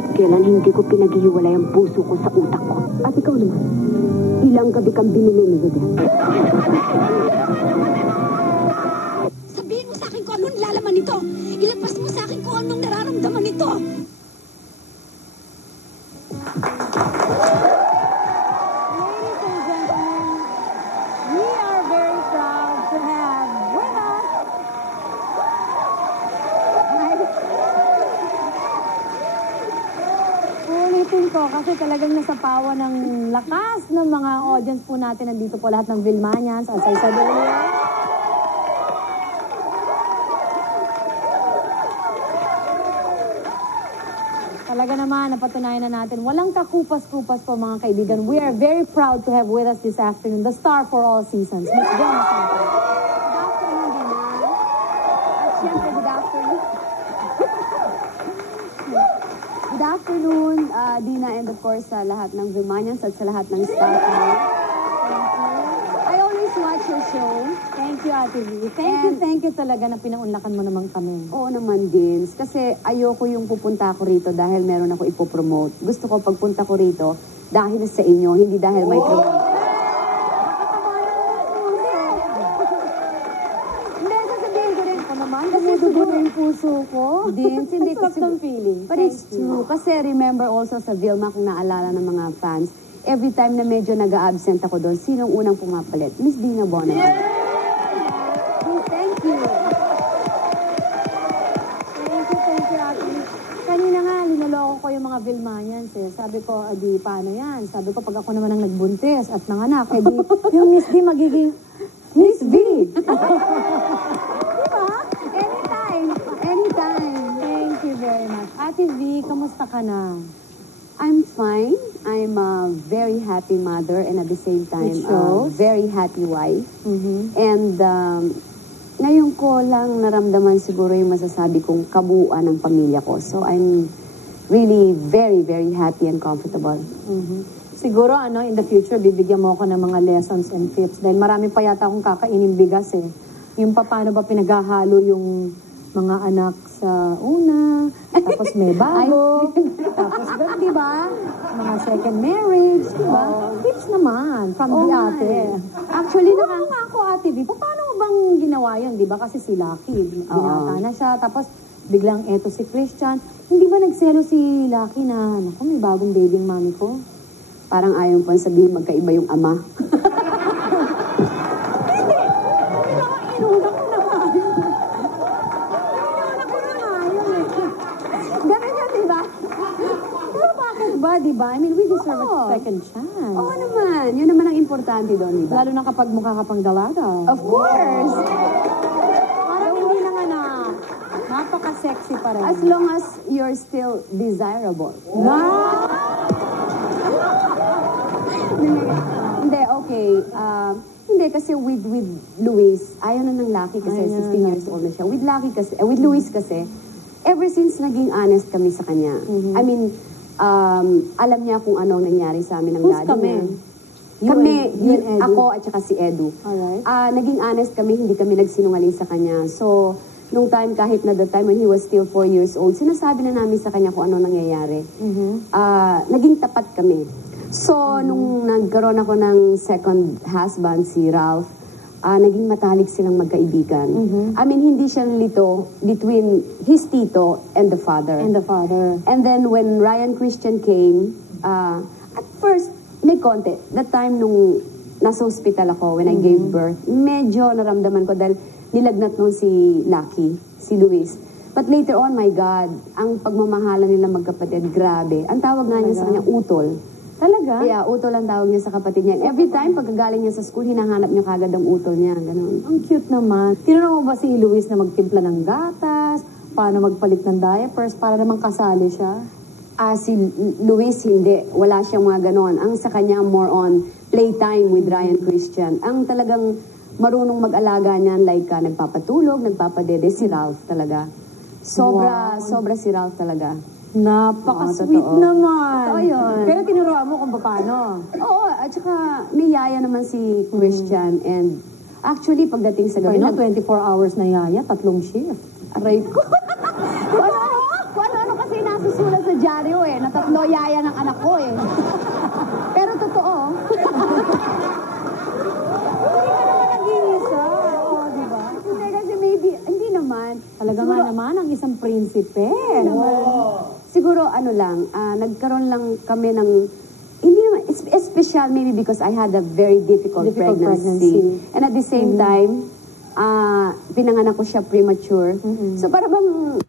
Kahit kailan hindi ko pinaghihiwalay ang puso ko sa utak ko. At ikaw naman, ilang gabi kang binili ni Rodel. Sabihin mo sa akin kung anong lalaman nito. Ilabas mo sa akin kung anong nararamdaman nito. Kasi talagang nasapawan ng lakas ng mga audience po natin. Nandito po lahat ng Vilmanians, as I said earlier. Talaga naman, napatunayan na natin. Walang kakupas-kupas po mga kaibigan. We are very proud to have with us this afternoon, the star for all seasons, Ms. Gemma Santos. Good afternoon, Dina, and of course sa lahat ng Vilmanians at sa lahat ng staff. I always watch your show. Thank you, Ate V. Thank you talaga na pinaunlakan mo naman kami. Oo naman, Dins. Kasi ayoko yung pupunta ako rito dahil meron ako ipopromote. Gusto ko pagpunta ko rito dahil sa inyo, hindi dahil may promote. Puso ko. Dins, hindi ko feeling. But it's true. Kasi remember also sa Vilma, kung naalala ng mga fans, every time na medyo nag-a-absent ako doon, sinong unang pumapalit? Miss Dina Bona. Yeah! Thank you. Thank you, Ate. Kanina nga, linaloko ko yung mga Vilmanians eh. Sabi ko, adi, paano yan? Sabi ko, pag ako naman ang nagbuntis at nanganak, edi, yung Miss D magiging Miss V. Thank you very much. Ate V, kamusta ka na? I'm fine. I'm a very happy mother and at the same time, a very happy wife. And ngayon ko lang naramdaman siguro yung masasabi kong kabuuan ng pamilya ko. So I'm really very, very happy and comfortable. Siguro, in the future, bibigyan mo ako ng mga lessons and tips. Dahil marami pa yata akong kakainin bigas eh. Yung paano ba pinaghahalo yung mga anak sa una, tapos may bago, tapos di ba? Mga second marriage, di ba? Tips naman from the ate. Actually, nga ako, Ate V, paano mo bang ginawa yun? Di ba? Kasi si Lucky, binata na siya, tapos biglang eto si Christian. Hindi ba nagselo si Lucky na, naku, may bagong baby yung mami ko? Parang ayaw pa sabihin magkaiba yung ama. Diba? I mean, we deserve a second chance. Oo naman. Yun naman ang importante doon, diba? Lalo na kapag mukha ka pang dalaga. Of course! Parang hindi nanganak. Napaka-sexy pa rin. As long as you're still desirable. Hindi, okay. Hindi, kasi with Luis, ayaw na ng Lucky kasi 16 years old na siya. With Lucky kasi, with Luis kasi, ever since naging honest kami sa kanya. I mean, alam niya kung ano nangyari sa amin ng daddy niya. Kami, ako at saka si Edu. Naging honest kami, hindi kami nagsinungaling sa kanya. So, nung time, kahit na the time when he was still 4 years old, sinasabi na namin sa kanya kung ano nangyayari. Naging tapat kami. So, nung nagkaroon ako ng second husband, si Ralph, naging matalik silang magkaibigan. I mean, hindi siya nalito between his tito and the father. And then when Ryan Christian came, at first, may konti. That time nung nasa hospital ako, when I gave birth, medyo naramdaman ko dahil nilagnat nun si Lucky, si Luis. But later on, my God, ang pagmamahalan nila magkapatid, grabe. Ang tawag nga niya sa kanya, utol. Talaga? Yeah, utol ang tawag niya sa kapatid niya. Every time, pagkagaling niya sa school, hinahanap niya kagad ang utol niya. Ganun. Ang cute naman. Tinanong mo ba si Luis na magtimpla ng gatas? Paano magpalit ng diapers? Para naman kasali siya? Si Luis, hindi. Wala siyang mga ganon. Ang sa kanya, more on playtime with Ryan Christian. Ang talagang marunong mag-alaga niyan, like nagpapatulog, nagpapadede, si Ralph talaga. Sobra si Ralph talaga. Napaka-sweet naman. Totoo yun. Pero tinuruan mo kung paano. Oo, at saka may yaya naman si Christian. And actually, pagdating sa gabi... 24 hours na yaya, 3 shift. Aray ko. Kung ano kasi nasusulat sa senaryo eh, na tatlo yaya ng anak ko eh. Pero totoo. Hindi ka naman nag-iisa. Oo, di ba? Hindi kasi maybe, hindi naman. Talaga nga naman, ang isang prinsipe. Siguro ano lang, nagkaroon lang kami ng, hindi naman, it's special maybe because I had a very difficult pregnancy. And at the same time, pinanganak ko siya premature. So para bang